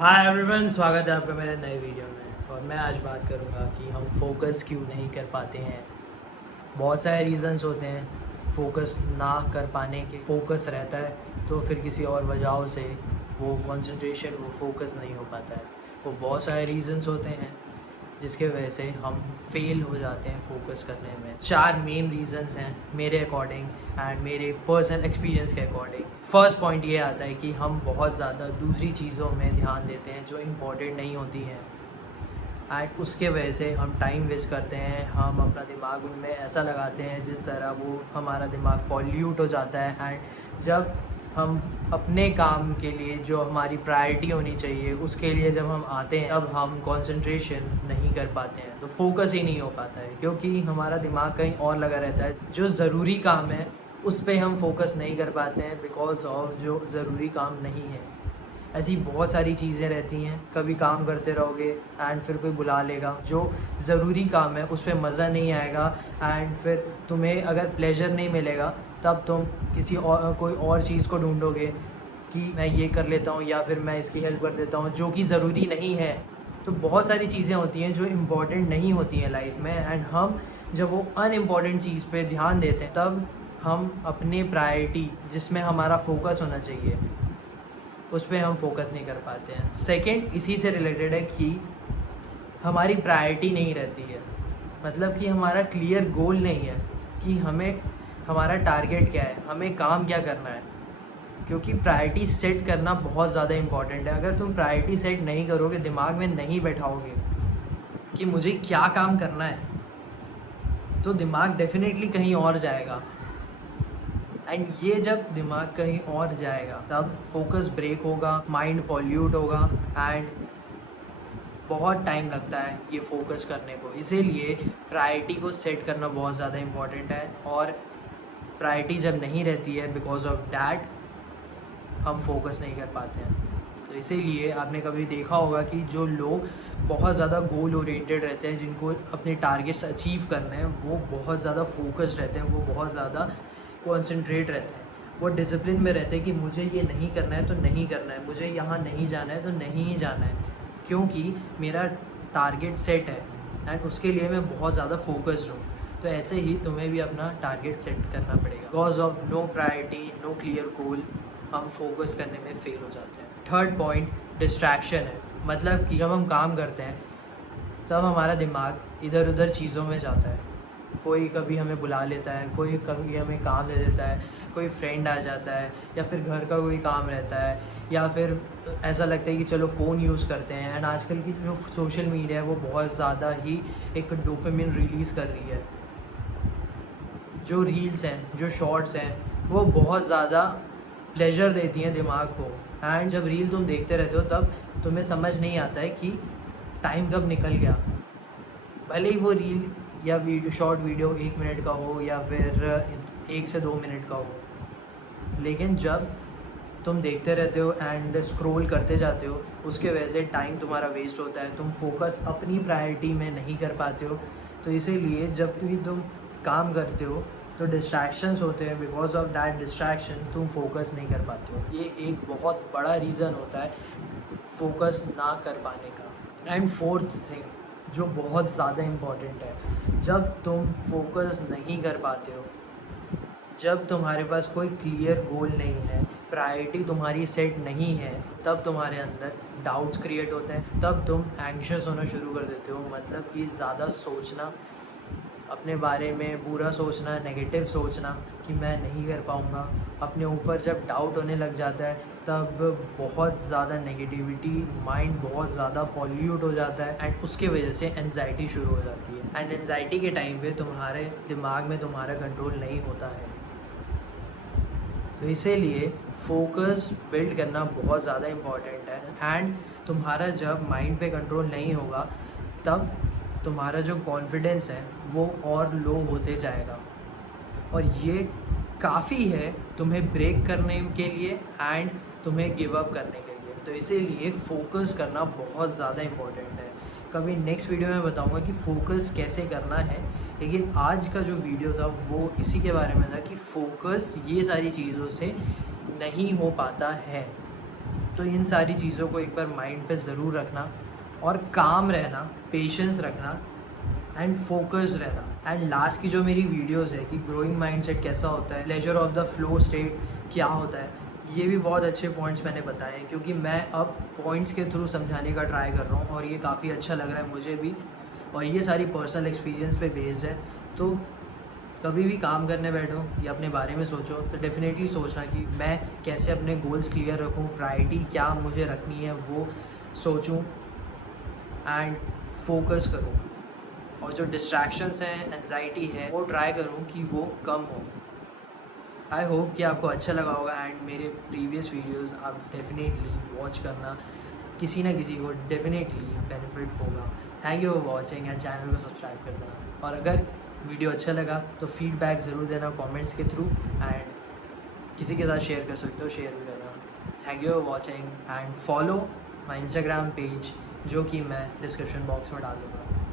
Hi everyone, स्वागत है आपका मेरे नए वीडियो में। और मैं आज बात करूँगा कि हम फोकस क्यों नहीं कर पाते हैं। बहुत सारे रीज़न्स होते हैं फोकस ना कर पाने के। फोकस रहता है तो फिर किसी और वजहों से वो कंसंट्रेशन, वो फोकस नहीं हो पाता है। वो बहुत सारे रीज़न्स होते हैं जिसके वजह से हम फेल हो जाते हैं फोकस करने में। 4 मेन रीज़न्स हैं मेरे अकॉर्डिंग एंड मेरे पर्सनल एक्सपीरियंस के अकॉर्डिंग। फर्स्ट पॉइंट ये आता है कि हम बहुत ज़्यादा दूसरी चीज़ों में ध्यान देते हैं जो इम्पोर्टेंट नहीं होती हैं एंड उसके वजह से हम टाइम वेस्ट करते हैं। हम अपना दिमाग उनमें ऐसा लगाते हैं जिस तरह वो हमारा दिमाग पॉल्यूट हो जाता है। एंड जब हम अपने काम के लिए जो हमारी प्रायोरिटी होनी चाहिए उसके लिए जब हम आते हैं तब हम कंसंट्रेशन नहीं कर पाते हैं, तो फोकस ही नहीं हो पाता है क्योंकि हमारा दिमाग कहीं और लगा रहता है। जो ज़रूरी काम है उस पर हम फोकस नहीं कर पाते हैं बिकॉज ऑफ जो ज़रूरी काम नहीं है। ऐसी बहुत सारी चीज़ें रहती हैं, कभी काम करते रहोगे एंड फिर कोई बुला लेगा। जो ज़रूरी काम है उस पर मज़ा नहीं आएगा एंड फिर तुम्हें अगर प्लेजर नहीं मिलेगा तब तुम किसी और कोई और चीज़ को ढूंढोगे कि मैं ये कर लेता हूँ या फिर मैं इसकी हेल्प कर देता हूँ जो कि ज़रूरी नहीं है। तो बहुत सारी चीज़ें होती हैं जो इम्पोर्टेंट नहीं होती हैं लाइफ में एंड हम जब वो अनइम्पॉर्टेंट चीज़ पे ध्यान देते हैं तब हम अपने प्रायोरिटी जिसमें हमारा फोकस होना चाहिए उस पर हम फोकस नहीं कर पाते हैं। सेकंड इसी से रिलेटेड है कि हमारी प्रायोरिटी नहीं रहती है, मतलब कि हमारा क्लियर गोल नहीं है कि हमें हमारा टारगेट क्या है, हमें काम क्या करना है। क्योंकि प्रायोरिटी सेट करना बहुत ज़्यादा इम्पॉर्टेंट है। अगर तुम प्रायोरिटी सेट नहीं करोगे, दिमाग में नहीं बैठाओगे कि मुझे क्या काम करना है, तो दिमाग डेफिनेटली कहीं और जाएगा एंड ये जब दिमाग कहीं और जाएगा तब फोकस ब्रेक होगा, माइंड पॉल्यूट होगा एंड बहुत टाइम लगता है ये फोकस करने को। इसीलिए प्रायोरिटी को सेट करना बहुत ज़्यादा इम्पॉर्टेंट है और प्रायोरिटी जब नहीं रहती है बिकॉज ऑफ डैट हम फोकस नहीं कर पाते हैं। तो इसीलिए आपने कभी देखा होगा कि जो लोग बहुत ज़्यादा गोल ओरिएंटेड रहते हैं, जिनको अपने टारगेट्स अचीव करने हैं, वो बहुत ज़्यादा फोकस्ड रहते हैं, वो बहुत ज़्यादा कॉन्सेंट्रेट रहते हैं, वो डिसिप्लिन में रहते हैं कि मुझे ये नहीं करना है तो नहीं करना है, मुझे यहाँ नहीं जाना है तो नहीं ही जाना है क्योंकि मेरा टारगेट सेट है एंड उसके लिए मैं बहुत ज़्यादा फोकस्ड हूँ। तो ऐसे ही तुम्हें भी अपना टारगेट सेट करना पड़ेगा। Because of no priority, no clear goal, हम फोकस करने में फेल हो जाते हैं। थर्ड पॉइंट डिस्ट्रैक्शन है, मतलब कि जब हम काम करते हैं तब हमारा दिमाग इधर उधर चीज़ों में जाता है। कोई कभी हमें बुला लेता है, कोई कभी हमें काम दे देता है, कोई फ्रेंड आ जाता है या फिर घर का कोई काम रहता है या फिर ऐसा लगता है कि चलो फ़ोन यूज़ करते हैं। एंड आजकल की जो सोशल मीडिया है वो बहुत ज़्यादा ही एक डोपामिन रिलीज़ कर रही है। जो रील्स हैं, जो शॉर्ट्स हैं, वो बहुत ज़्यादा प्लेजर देती हैं दिमाग को एंड जब रील तुम देखते रहते हो तब तुम्हें समझ नहीं आता है कि टाइम कब निकल गया। भले ही वो रील या वीडियो, शॉर्ट वीडियो 1 मिनट का हो या फिर 1 से 2 मिनट का हो, लेकिन जब तुम देखते रहते हो एंड स्क्रॉल करते जाते हो उसके वजह से टाइम तुम्हारा वेस्ट होता है, तुम फोकस अपनी प्रायोरिटी में नहीं कर पाते हो। तो इसीलिए जब भी तुम काम करते हो तो डिस्ट्रैक्शंस होते हैं, बिकॉज ऑफ दैट डिस्ट्रैक्शन तुम फोकस नहीं कर पाते हो। ये एक बहुत बड़ा रीज़न होता है फोकस ना कर पाने का। एंड फोर्थ थिंग जो बहुत ज़्यादा इम्पॉर्टेंट है, जब तुम फोकस नहीं कर पाते हो, जब तुम्हारे पास कोई क्लियर गोल नहीं है, प्रायोरिटी तुम्हारी सेट नहीं है, तब तुम्हारे अंदर डाउट्स क्रिएट होते हैं, तब तुम एंग्शियस होना शुरू कर देते हो। मतलब कि ज़्यादा सोचना, अपने बारे में बुरा सोचना, नेगेटिव सोचना कि मैं नहीं कर पाऊँगा। अपने ऊपर जब डाउट होने लग जाता है तब बहुत ज़्यादा नेगेटिविटी, माइंड बहुत ज़्यादा पॉल्यूट हो जाता है एंड उसके वजह से एनजाइटी शुरू हो जाती है। एंड एनजाइटी के टाइम पे तुम्हारे दिमाग में तुम्हारा कंट्रोल नहीं होता है। तो इसीलिए फोकस बिल्ड करना बहुत ज़्यादा इम्पॉर्टेंट है एंड तुम्हारा जब माइंड पे कंट्रोल नहीं होगा तब तुम्हारा जो कॉन्फिडेंस है वो और लो होते जाएगा और ये काफ़ी है तुम्हें ब्रेक करने के लिए एंड तुम्हें गिव अप करने के लिए। तो इसीलिए फ़ोकस करना बहुत ज़्यादा इम्पोर्टेंट है। कभी नेक्स्ट वीडियो में बताऊंगा कि फ़ोकस कैसे करना है, लेकिन आज का जो वीडियो था वो इसी के बारे में था कि फ़ोकस ये सारी चीज़ों से नहीं हो पाता है। तो इन सारी चीज़ों को एक बार माइंड पे ज़रूर रखना और काम रहना, पेशेंस रखना एंड फोकस रहना। एंड लास्ट की जो मेरी वीडियोस है कि ग्रोइंग माइंडसेट कैसा होता है, laser of the flow state क्या होता है, ये भी बहुत अच्छे पॉइंट्स मैंने बताए हैं, क्योंकि मैं अब पॉइंट्स के थ्रू समझाने का ट्राई कर रहा हूँ और ये काफ़ी अच्छा लग रहा है मुझे भी, और ये सारी पर्सनल एक्सपीरियंस पे बेस्ड है। तो कभी भी काम करने बैठो या अपने बारे में सोचो तो डेफिनेटली सोचना कि मैं कैसे अपने गोल्स क्लियर रखूँ, प्रायोरिटी क्या मुझे रखनी है वो सोचूँ एंड फोकस करूँ, और जो डिस्ट्रैक्शंस हैं, एंजाइटी है, वो ट्राई करूँ कि वो कम हो। आई होप कि आपको अच्छा लगा होगा एंड मेरे प्रीवियस वीडियोस आप डेफिनेटली वॉच करना, किसी ना किसी को डेफिनेटली बेनिफिट होगा। Thank you for watching and channel को सब्सक्राइब कर देना, और अगर वीडियो अच्छा लगा तो फीडबैक ज़रूर देना कमेंट्स के थ्रू, एंड किसी के साथ शेयर कर सकते हो, शेयर भी करना। Thank you for watching and follow my Instagram page, जो कि मैं डिस्क्रिप्शन बॉक्स में डाल दूँगा।